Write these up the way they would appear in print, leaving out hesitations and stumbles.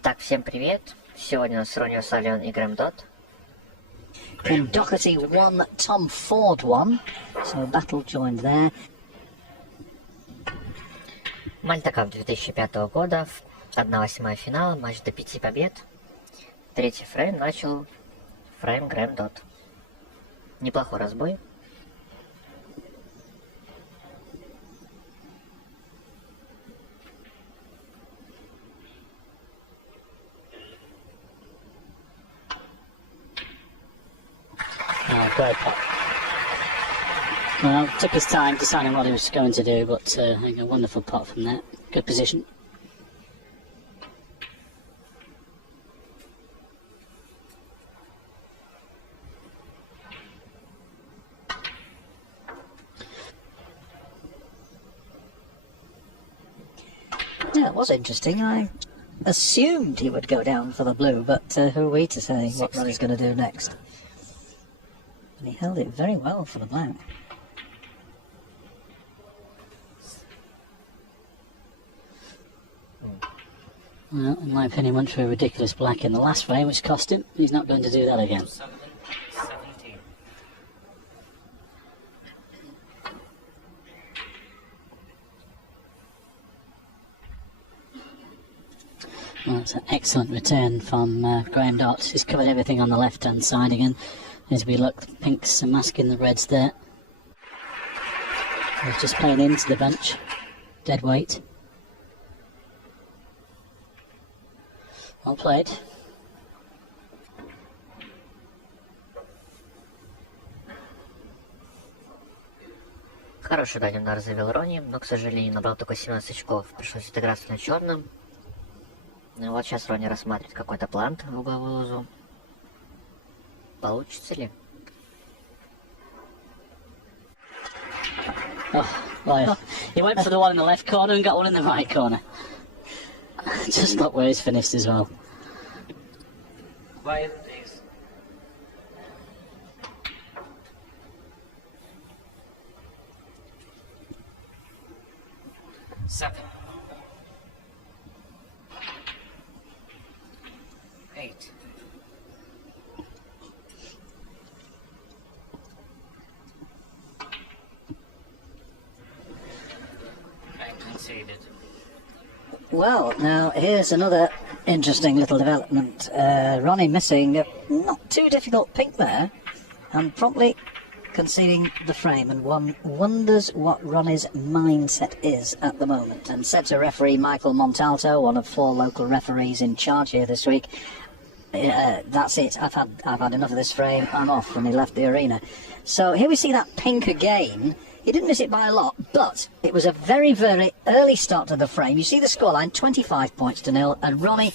Итак, всем привет! Сегодня у нас Ronnie и Dott. Graham Doherty won, Tom Ford won, so a battle joined there. Мальта-кап 2005 года, 1/8 финала, матч до 5 побед. Третий фрейм начал фрейм Graham Dott. Неплохой разбой. Oh, great pot. Well, took his time deciding what he was going to do, but I think a wonderful pot from there. Good position. Yeah, it was interesting. I assumed he would go down for the blue, but who are we to say what Ronnie's going to do next? And he held it very well for the black. Well, in my opinion, went for a ridiculous black in the last frame, which cost him. He's not going to do that again. 17. Well, it's an excellent return from Graham Dott. He's covered everything on the left-hand side again. As we look, the pinks are masking the reds there. He's just playing into the bench. Dead weight. Well played. Хороший дальний удар завел Ronnie, но, к сожалению, набрал только 17 очков. Пришлось отыграться на черном. Ну и вот сейчас Ronnie рассматривает какой-то плант в угловую лозу. Получится ли? Oh, well, he went for the one in the left corner and got one in the right corner. Just look where he's finished as well. Quiet, please. Seven. 8. Conceded. Well, now here's another interesting little development. Ronnie missing a not too difficult pink there and promptly conceding the frame, and one wonders what Ronnie's mindset is at the moment. And said to referee Michael Montalto, one of 4 local referees in charge here this week, that's it, I've had enough of this frame, I'm off, and he left the arena. So here we see that pink again. He didn't miss it by a lot, but it was a very, very early start to the frame. You see the scoreline, 25 points to 0, and Ronnie,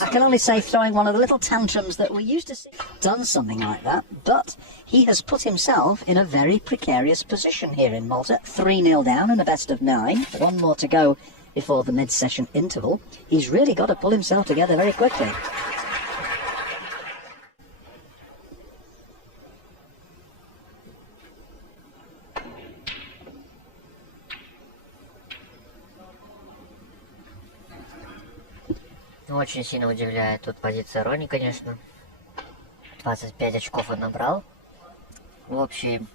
I can only say, throwing one of the little tantrums that we used to see. Done something like that, but he has put himself in a very precarious position here in Malta. 3-0 down in a best of 9. One more to go before the mid-session interval. He's really got to pull himself together very quickly. Очень сильно удивляет тут позиция Ronnie, конечно. 25 очков он набрал. В общей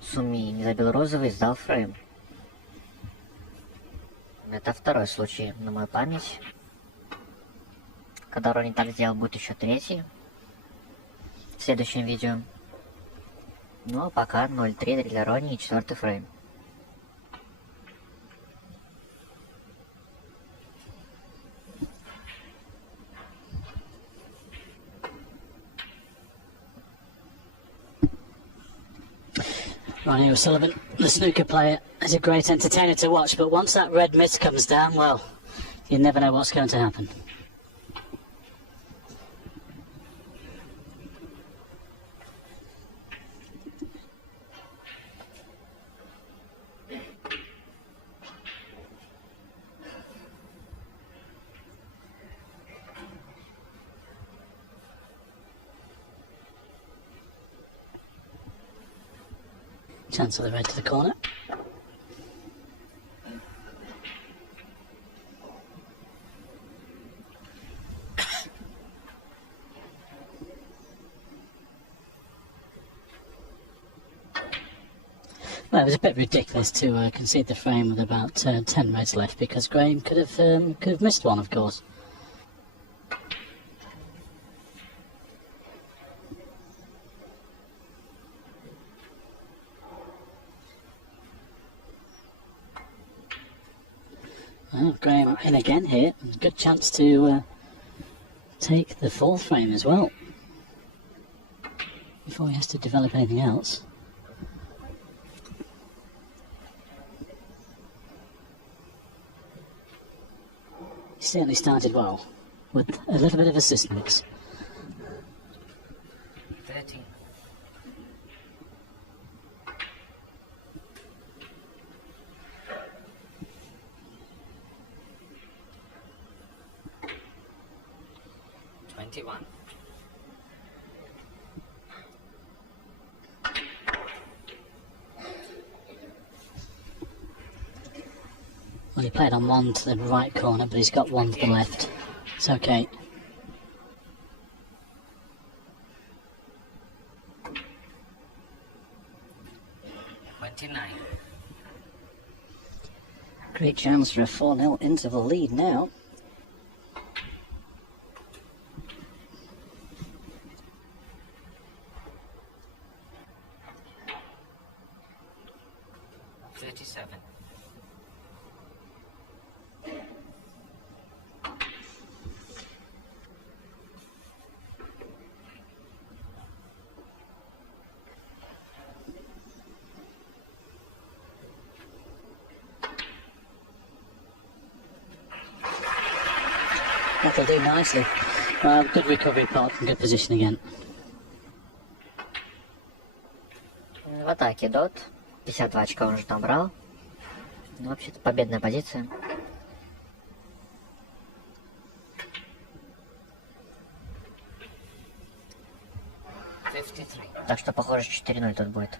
сумме не забил розовый, сдал фрейм. Это второй случай на мою память. Когда Ronnie так сделал, будет еще третий. В следующем видео. Ну а пока 0-3 для Ronnie и 4-й фрейм. Ronnie O'Sullivan, the snooker player, is a great entertainer to watch, but once that red mitt comes down, well, you never know what's going to happen. Chance of the red to the corner. Well, it was a bit ridiculous to concede the frame with about 10 reds left, because Graham could have missed one, of course. Well, Graham in again here. Good chance to take the fourth frame as well before he has to develop anything else. He certainly started well, with a little bit of assistance. 13. Well, he played on one to the right corner, but he's got one to the left. It's okay. Great chance for a 4-0 interval lead now. That'll do nicely. Well, good recovery, Park, and good position again. В атаке Dott. 52 очка он уже там брал. Ну, вообще-то победная позиция. Так что, похоже, 4-0 тут будет.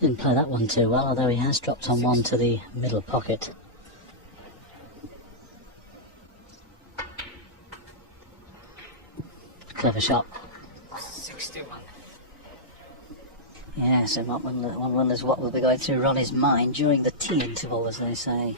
Didn't play that one too well, although he has dropped on one to the middle pocket. Clever shot. 61. Yes, and one wonders what will be going through Ronnie's mind during the tea interval, as they say.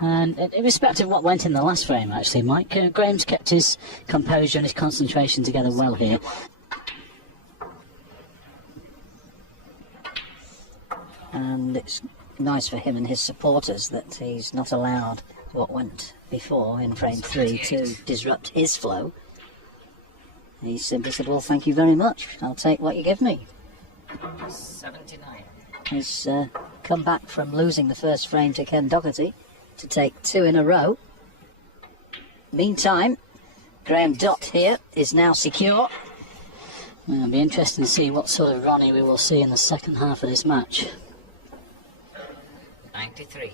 And irrespective of what went in the last frame, actually, Mike, Graham's kept his composure and his concentration together well here. And it's nice for him and his supporters that he's not allowed what went before in frame 3 to disrupt his flow. He simply said, well, thank you very much, I'll take what you give me. 79. He's come back from losing the first frame to Ken Doherty to take 2 in a row. Meantime, Graham Dott here is now secure. Well, it'll be interesting to see what sort of Ronnie we will see in the second half of this match. 93.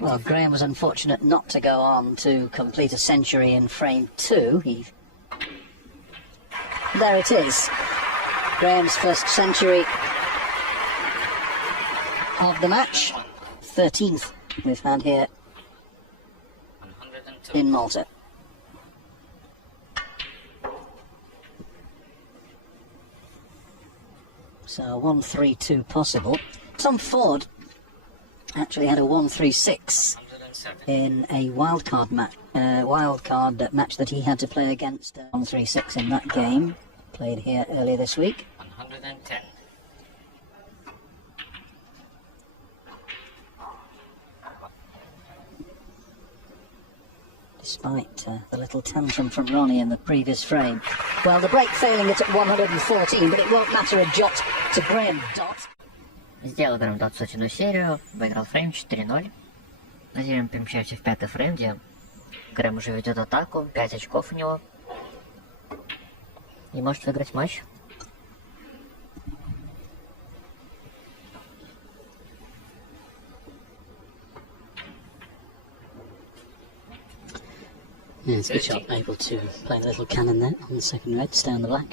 Well, Graham was unfortunate not to go on to complete a century in frame 2. There it is. Graham's first century of the match. 13th we've had here in Malta. So 1-3-2 possible. Tom Ford actually had a 1-3-6 in a wildcard match. Match that he had to play against. 1-3-6 in that game. Played here earlier this week. 110. Despite the little tantrum from Ronnie in the previous frame. Well, the break failing it at 114, but it won't matter a jot to Graham Dott. Сделал Грэм Dott сочную серию, выиграл фрейм 4-0. Затем мы перемещаемся в 5-й фрейм, где Грэм уже ведет атаку, 5 очков у него. И может выиграть матч. Yeah, it's a good shot, able to play the little cannon there on the second red, stay on the black.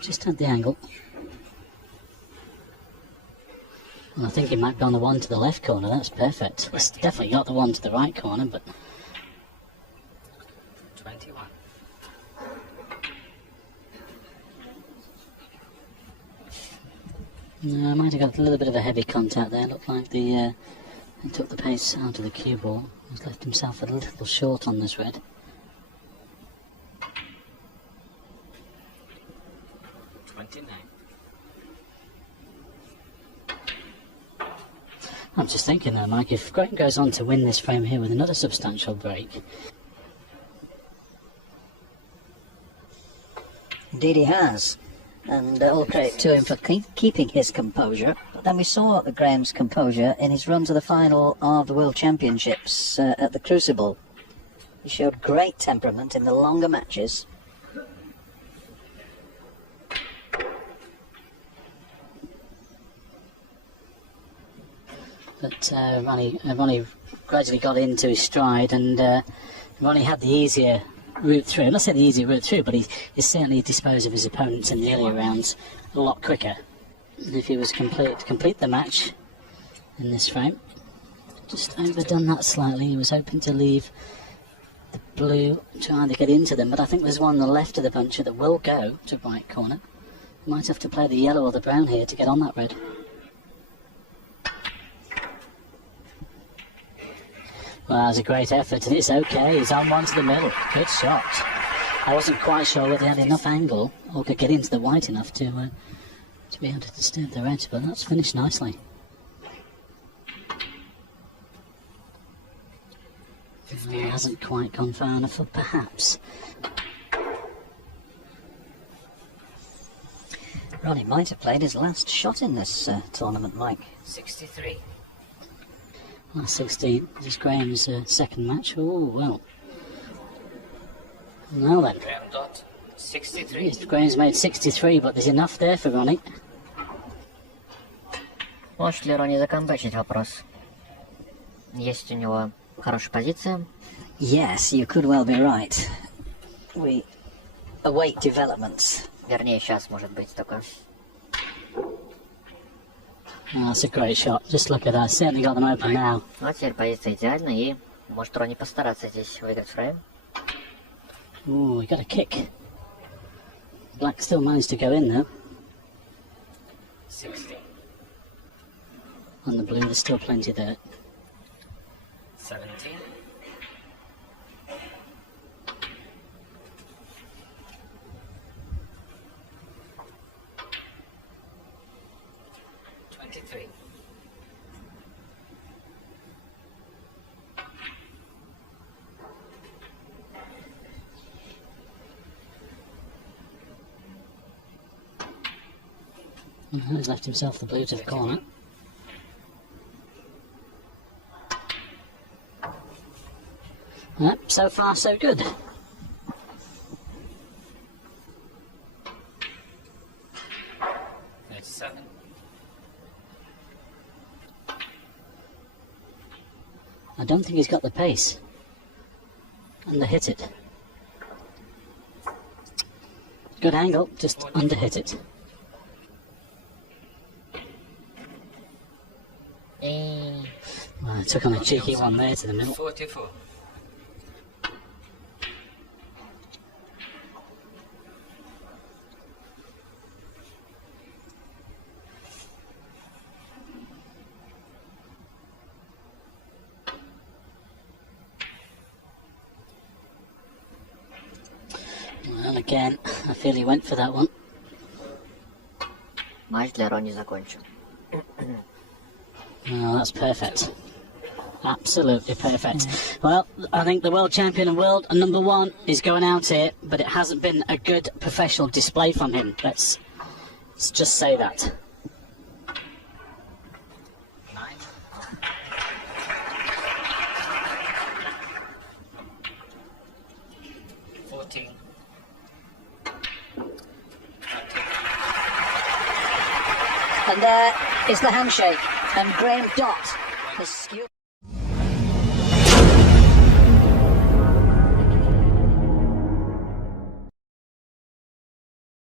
Just had the angle. Well, I think he might be on the one to the left corner. That's perfect. It's definitely got the one to the right corner, but 21. no, I might have got a little bit of a heavy contact there. Looked like he took the pace out of the cue ball. He's left himself a little short on this red. 29. I'm just thinking though, Mike, if Graham goes on to win this frame here with another substantial break. Indeed he has. And all credit to him for keeping his composure. But then we saw Graham's composure in his run to the final of the World Championships at the Crucible. He showed great temperament in the longer matches. But Ronnie gradually got into his stride, and Ronnie had the easier route through. Not say the easier route through, but he certainly disposed of his opponents in the earlier rounds a lot quicker. And if he was to complete the match in this frame, just overdone that slightly. He was hoping to leave the blue trying to get into them, but I think there's one on the left of the buncher that will go to right corner. Might have to play the yellow or the brown here to get on that red. Well, that was a great effort, and it's okay. He's on one to the middle. Good shot. I wasn't quite sure whether he had enough angle or could get into the white enough to be able to disturb the red, but that's finished nicely. 58. Hasn't quite gone far enough, perhaps. Ronnie might have played his last shot in this tournament, Mike. 63. Last 16. This is Graham's second match. Oh, well. Now then. Graham Dott, 63. Graham's made 63, but there's enough there for Ronnie. Может ли Ронни закамбэчить, вопрос. Есть у него хорошая позиция. Yes, you could well be right. We await developments. Вернее, сейчас может быть только. Oh, that's a great shot. Just look at that. Certainly got them open now. Ну, а теперь позиция идеальна, и может Ронни постараться здесь выиграть фрейм. Ooh, he got a kick. Black still managed to go in though. 60. On the blue, there's still plenty there. 17. 23. He's left himself the blue to the corner. So far, so good. That's 7. I don't think he's got the pace. Underhit it. Good angle, just underhit it. Well, I took on a cheeky one there to the middle. 44. Well, again, I feel he went for that one. Матч для Ронни закончен. Oh, that's perfect. Absolutely perfect. Well, I think the world champion and world number one is going out here, but it hasn't been a good professional display from him. Let's just say that. 9. 14. 20. And there is the handshake, and Graham Dott has skewed.